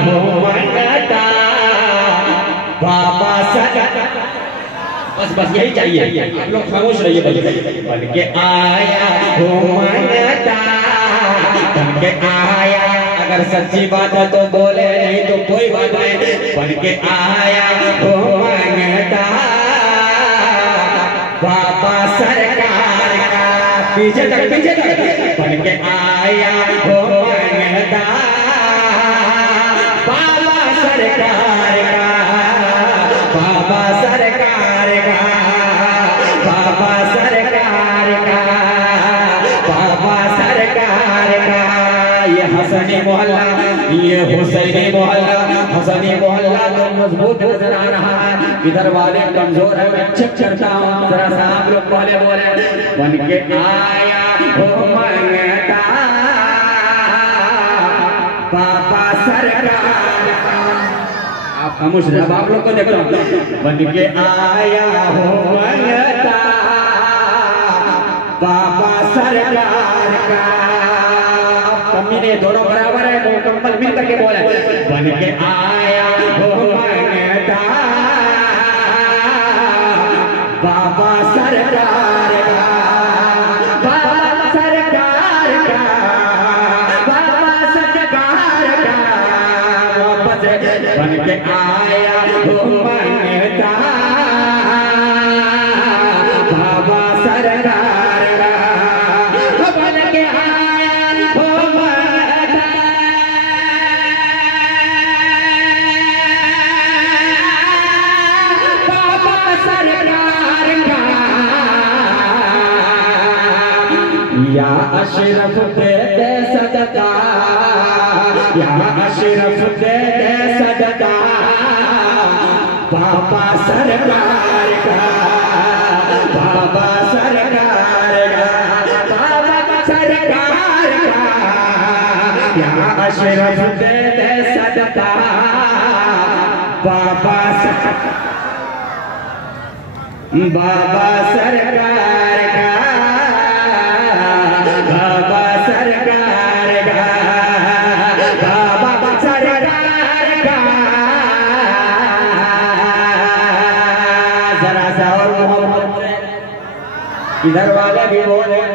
हूँ मंगता बाबा बस बस यही चाहिए, आप लोग खामोश रहिए। बन के आया हूँ मंगता, बन के आया, अगर सच्ची बात है तो बोले, नहीं तो कोई बात नहीं। बन के आया हूँ मंगता बाबा सरकार का, पीछे तक बन के आया हूँ मंगता बाबा सरकार का, बाबा सरकार का, बाबा सरकार का, बाबा सरकार का। ये हसनी मोहल्ला, ये हुसैनी मोहल्ला, हसनी मोहल्ला तो मजबूत नजर आ रहा है, इधर वाले कमजोर है। मैं चेक करता हूँ, जरा सा आप लोग बोले बन के आया हो मंगता बाबा सरकार का। आप खामोश रहे, अब आप लोग को देख रहा हूँ। बन के आया हो मंगता बाबा सरकार का, कमी नहीं, दोनों बराबर है, मुकम्मल मिल करके बोले। बन के आया हो मंगता बाबा सरकार का, बाबा सरकार का, बाबा सरकार का। बन के आया हो मंगता बाबा सरकार का, बन के आया हो मंगता बाबा सरकार का। या अशरफ दे दे सदका, या अशरफ दे दे सदका बाबा सरकार का, बाबा सरकार का, बाबा सरकार का। या अशरफ दे दे सदका बाबा बाबा सरकार का, बाबा सरकार का, बाबा सरकार का। जरा सा और मोहब्बत से इधर वाले भी बोले।